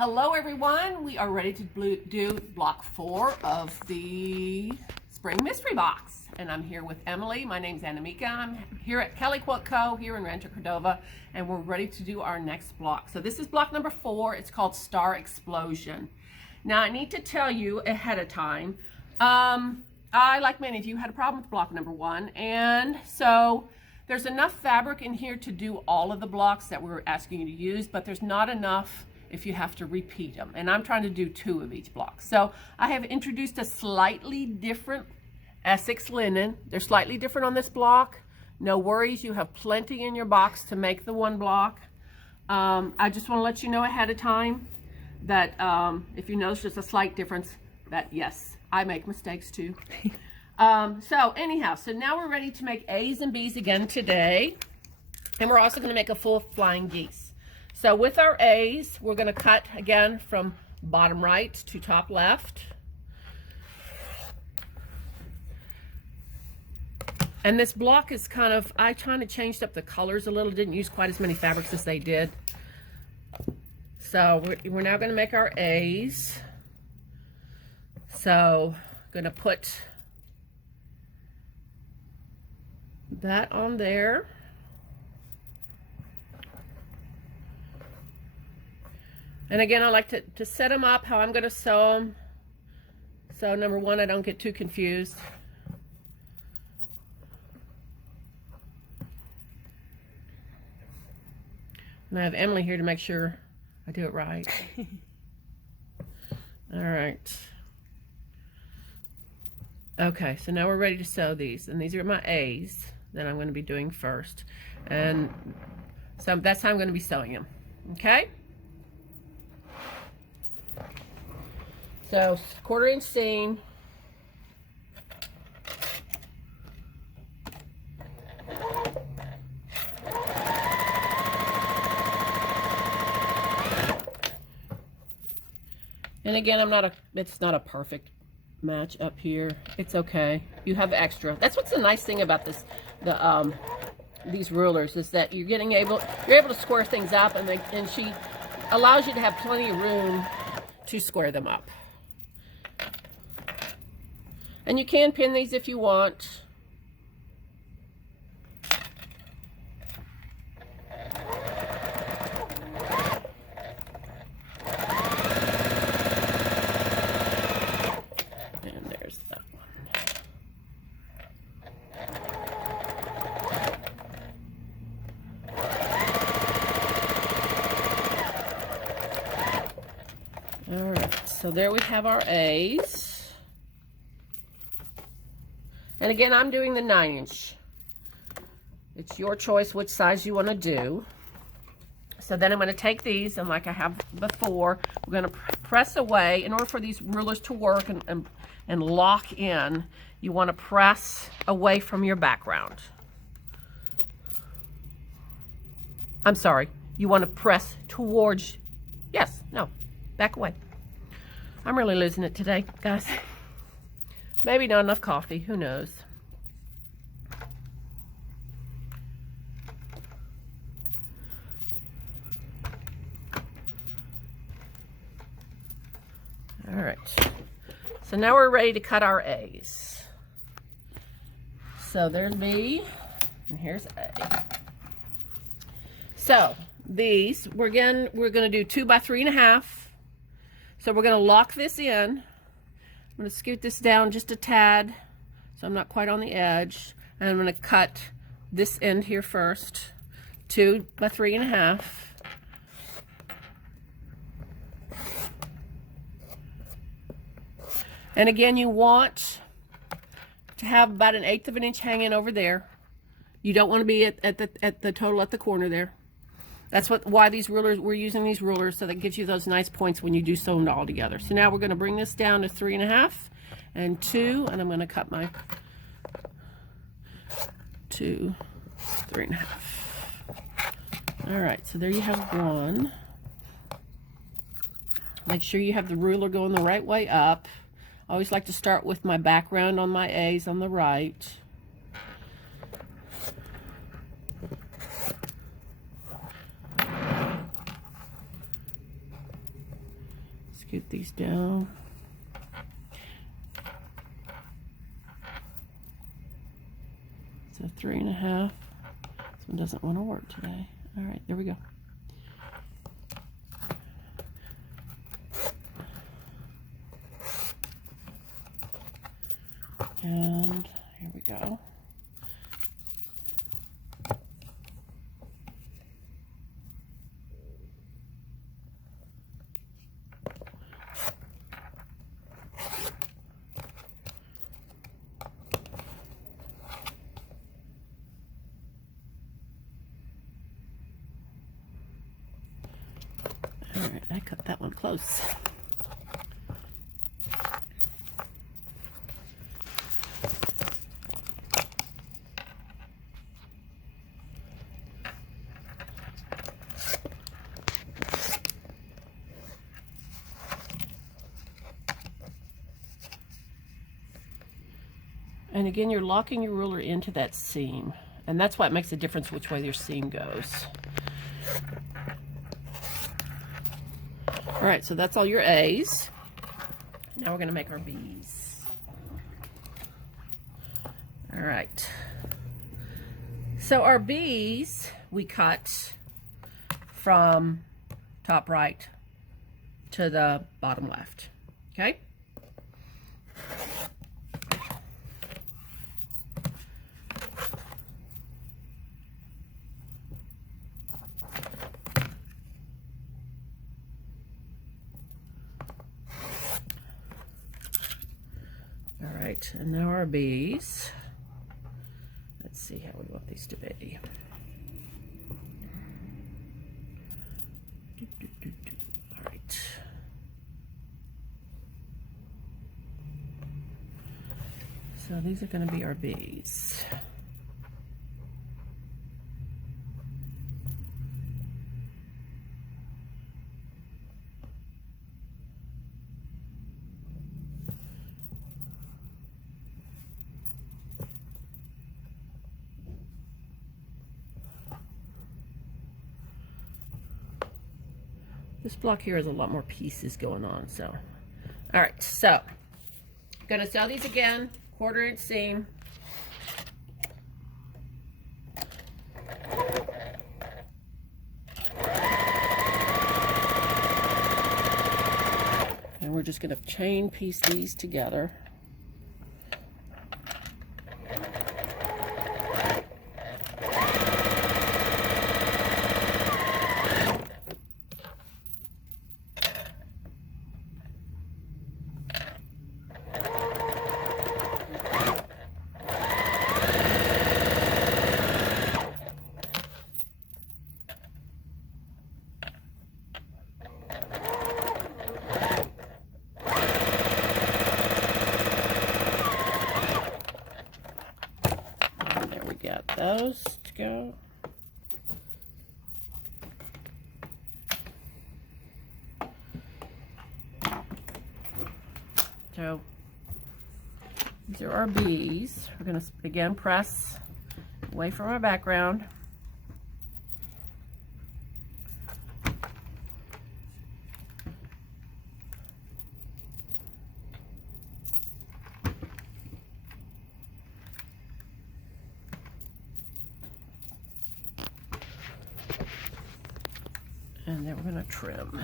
Hello everyone, we are ready to do block 4 of the Spring Mystery Box. And I'm here with Emily. My name's Annemieke. I'm here at Kelly Quilt Co. here in Rancho Cordova, and we're ready to do our next block. So this is block number 4. It's called Star Explosion. Now I need to tell you ahead of time, I, like many of you, had a problem with block number 1, and so there's enough fabric in here to do all of the blocks that we're asking you to use, but there's not enough if you have to repeat them. And I'm trying to do 2 of each block. So I have introduced a slightly different Essex linen. They're slightly different on this block. No worries, you have plenty in your box to make the 1 block. I just want to let you know ahead of time that if you notice just a slight difference, that yes, I make mistakes too. So anyhow, so now we're ready to make A's and B's again today. And we're also going to make a full flying geese. So with our A's, we're going to cut again from bottom right to top left. And this block is kind of, I kind of changed up the colors a little, didn't use quite as many fabrics as they did. So we're now going to make our A's. So I'm going to put that on there. And again, I like to set them up how I'm going to sew them. So number 1, I don't get too confused. And I have Emily here to make sure I do it right. All right. Okay, so now we're ready to sew these. And these are my A's that I'm going to be doing first. And so that's how I'm going to be sewing them. Okay? So 1/4 inch seam. And again, it's not a perfect match up here. It's okay. You have extra. That's what's the nice thing about these rulers, is that you're able to square things up, and she allows you to have plenty of room to square them up. And you can pin these if you want. And there's that one. All right, so there we have our A's. And again, I'm doing the 9 inch. It's your choice which size you want to do. So then I'm going to take these, and like I have before, we're going to press away. In order for these rulers to work and lock in, you want to press away from your background. I'm sorry, you want to press towards, yes, no, back away. I'm really losing it today, guys. Maybe not enough coffee, who knows. All right, so now we're ready to cut our A's. So there's B, and here's A. So these, we're going to do 2 by 3.5. So we're going to lock this in. I'm going to scoot this down just a tad so I'm not quite on the edge, and I'm going to cut this end here first, 2 by 3.5. And again, you want to have about 1/8 of an inch hanging over there. You don't want to be at the total at the corner there. That's why these rulers, we're using these rulers, so that gives you those nice points when you do sew them all together. So now we're going to bring this down to 3.5 and 2, and I'm going to cut my 2, 3.5. All right, so there you have one. Make sure you have the ruler going the right way up. I always like to start with my background on my A's on the right. scoot these down. So 3.5. This one doesn't want to work today. All right, there we go. And here we go. All right, I cut that one close. And again, you're locking your ruler into that seam. And that's why it makes a difference which way your seam goes. All right, so that's all your A's. Now we're gonna make our B's. All right. So our B's, we cut from top right to the bottom left, okay? All right, and now our B's. Let's see how we want these to be. All right. So these are going to be our B's. This block here has a lot more pieces going on, so. All right, so, gonna sew these again, 1/4 inch seam. And we're just gonna chain piece these together. Got those to go. So these are our B's. We're going to again press away from our background. And then we're going to trim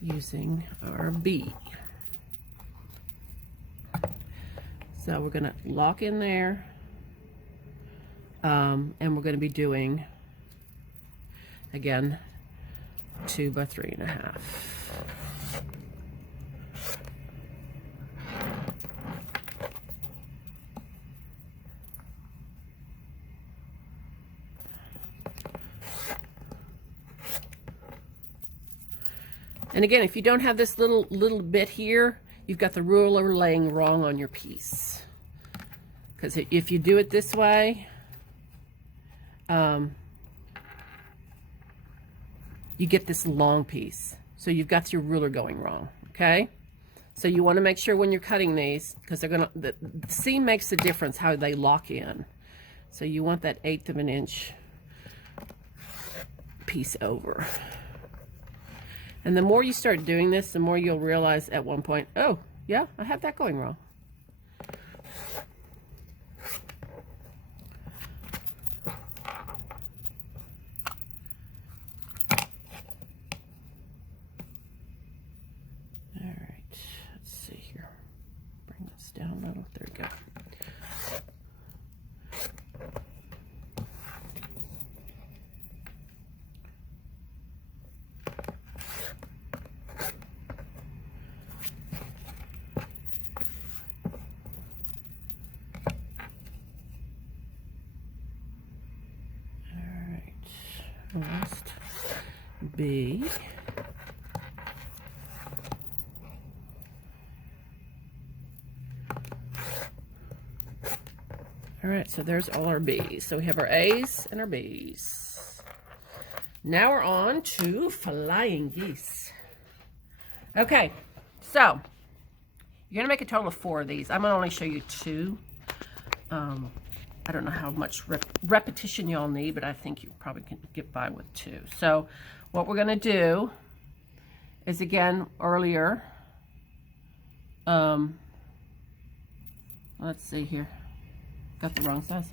using our B. So we're going to lock in there, and we're going to be doing, again, 2 by 3.5. And again, if you don't have this little bit here, you've got the ruler laying wrong on your piece. Because if you do it this way, you get this long piece. So you've got your ruler going wrong, okay? So you want to make sure when you're cutting these, because the seam makes the difference how they lock in. So you want that 1/8 of an inch piece over. And the more you start doing this, the more you'll realize at one point, oh, yeah, I have that going wrong. All right, let's see here. Bring this down a little. There we go. Last B. All right, so there's all our B's. So we have our A's and our B's. Now we're on to flying geese. Okay, so you're gonna make a total of 4 of these. I'm gonna only show you 2. I don't know how much repetition y'all need, but I think you probably can get by with 2. So what we're going to do is, again, earlier, let's see here. Got the wrong size.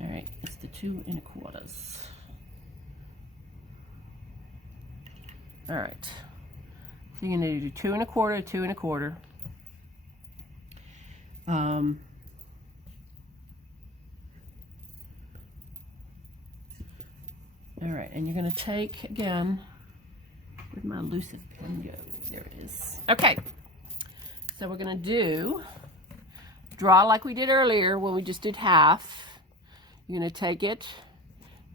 All right, it's the 2 1/4. All right. So you're going to do 2 1/4, 2 1/4. All right, and you're going to take, again, where'd my elusive pen go? There it is. Okay, so we're going to draw like we did earlier when we just did half. You're going to take it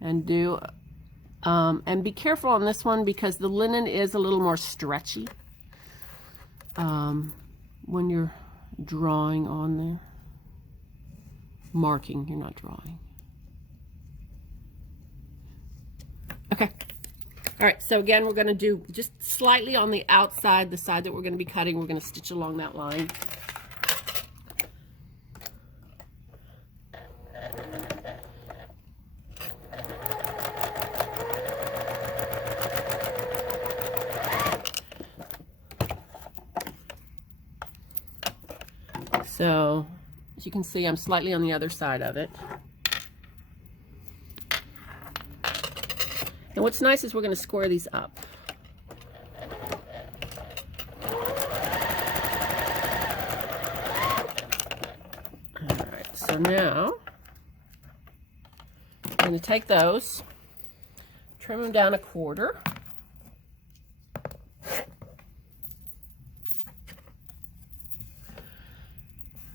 and do, and be careful on this one because the linen is a little more stretchy when you're drawing on there. Marking, you're not drawing. Okay. All right, so again, we're going to do just slightly on the outside, the side that we're going to be cutting. We're going to stitch along that line. So, as you can see, I'm slightly on the other side of it. And what's nice is we're going to square these up. All right, so now I'm going to take those, trim them down 1/4.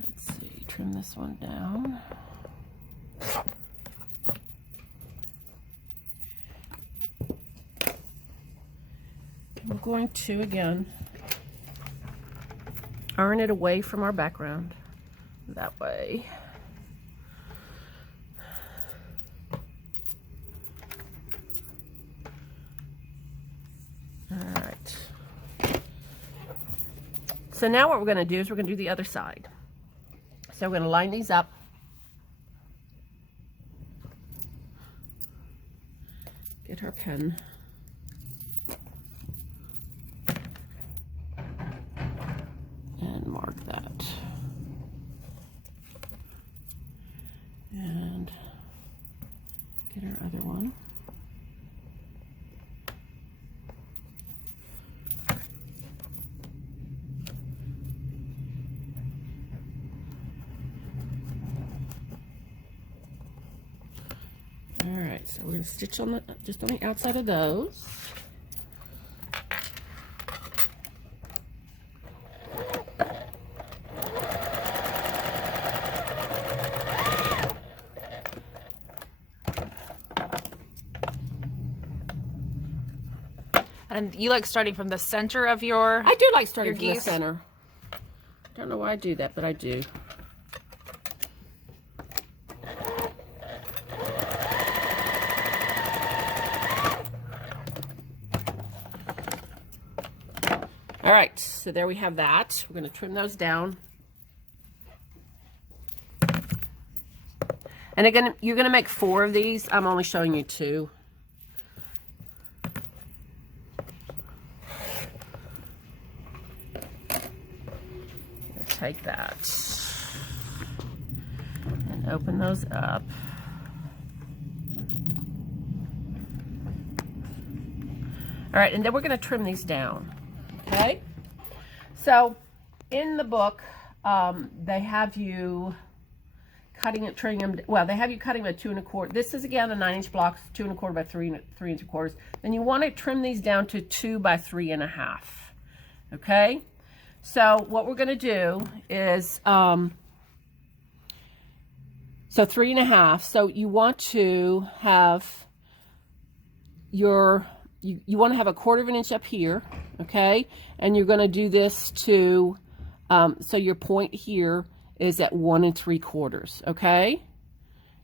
Let's see, trim this one down. We're going to, again, iron it away from our background, that way. All right. So now what we're going to do is we're going to do the other side. So we're going to line these up. Get our pen. And mark that. And get our other one. All right, so we're going to stitch on just on the outside of those. And you like starting from the center of your I do like starting from the geese? center. Don't know why I do that, but I do. All right, so there we have that. We're going to trim those down. And again, you're going to make 4 of these. I'm only showing you 2. take that and open those up. All right, and then we're going to trim these down, okay? So in the book, they have you cutting it, trimming them. Well, they have you cutting them at 2 1/4. This is again a 9-inch block, 2 1/4 by 3 3 3/4. Then you want to trim these down to 2 by 3 1/2. Okay. So what we're going to do is so 3 1/2. So you want to have your you want to have 1/4 of an inch up here, okay? And you're going to do this to so your point here is at 1 3/4, okay?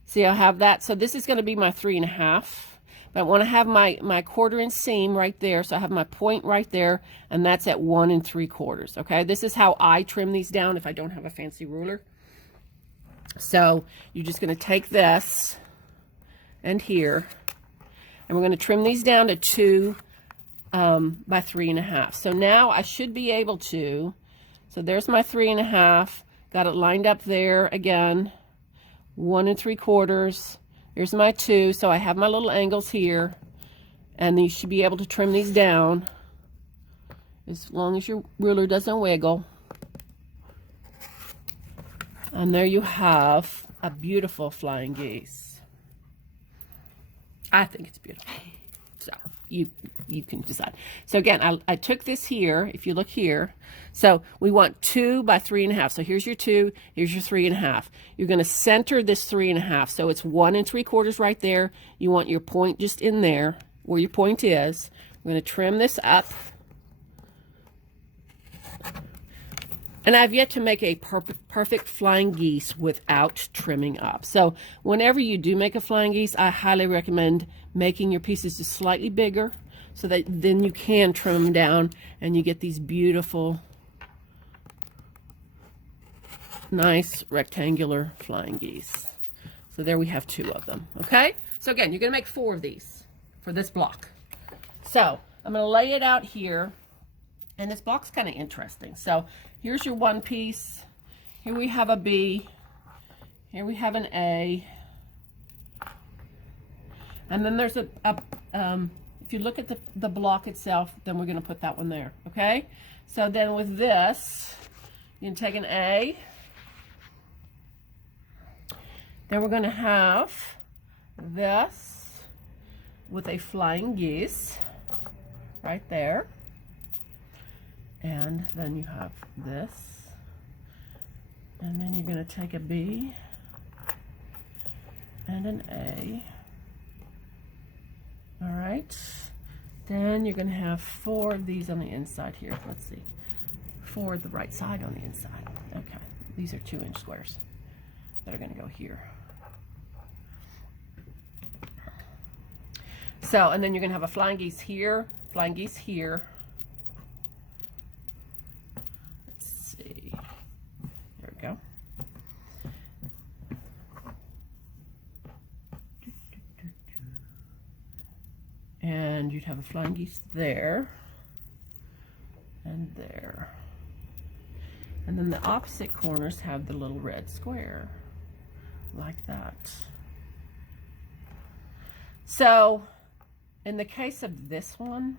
See, I have that. So this is going to be my 3 1/2. But I want to have my 1/4 inch seam right there. So I have my point right there, and that's at 1 3/4, okay? This is how I trim these down if I don't have a fancy ruler. So you're just going to take this and here, and we're going to trim these down to 2 by 3 1/2. So now I should be able to, so there's my 3 1/2. Got it lined up there again, 1 3/4. There's my 2, so I have my little angles here, and you should be able to trim these down as long as your ruler doesn't wiggle. And there you have a beautiful flying geese. I think it's beautiful. So you can decide. So again, I took this here, if you look here. So we want 2 by 3 1/2. So here's your 2, here's your 3 1/2. You're going to center this 3 1/2. So it's 1 3/4 right there. You want your point just in there where your point is. We're going to trim this up. And I've yet to make a perfect flying geese without trimming up. So whenever you do make a flying geese, I highly recommend making your pieces just slightly bigger so that then you can trim them down and you get these beautiful, nice rectangular flying geese. So there we have 2 of them, okay? So again, you're going to make 4 of these for this block. So I'm going to lay it out here. And this block's kind of interesting. So here's your one piece. Here we have a B. Here we have an A. And then there's if you look at the block itself, then we're going to put that one there. Okay? So then with this, you can take an A. Then we're going to have this with a flying geese right there. And then you have this, and then you're going to take a B and an A. All right, then you're going to have 4 of these on the inside here. Let's see, 4 the right side on the inside. Okay, these are 2-inch squares that are going to go here. So, and then you're going to have a flying geese here, flying geese here. There we go. And you'd have a flying geese there and there. And then the opposite corners have the little red square like that. So in the case of this one,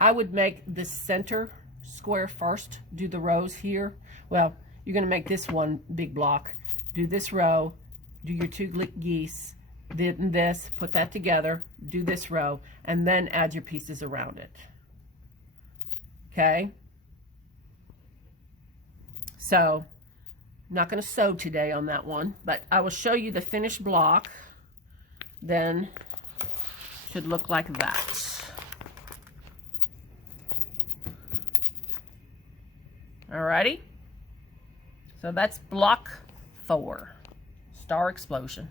I would make the center square first, do the rows here. Well, you're going to make this one big block, do this row, do your 2 geese, then this, put that together, do this row, and then add your pieces around it. Okay? So, I'm not going to sew today on that one, but I will show you the finished block. Then, should look like that. Alrighty, so that's block 4, Star Explosion.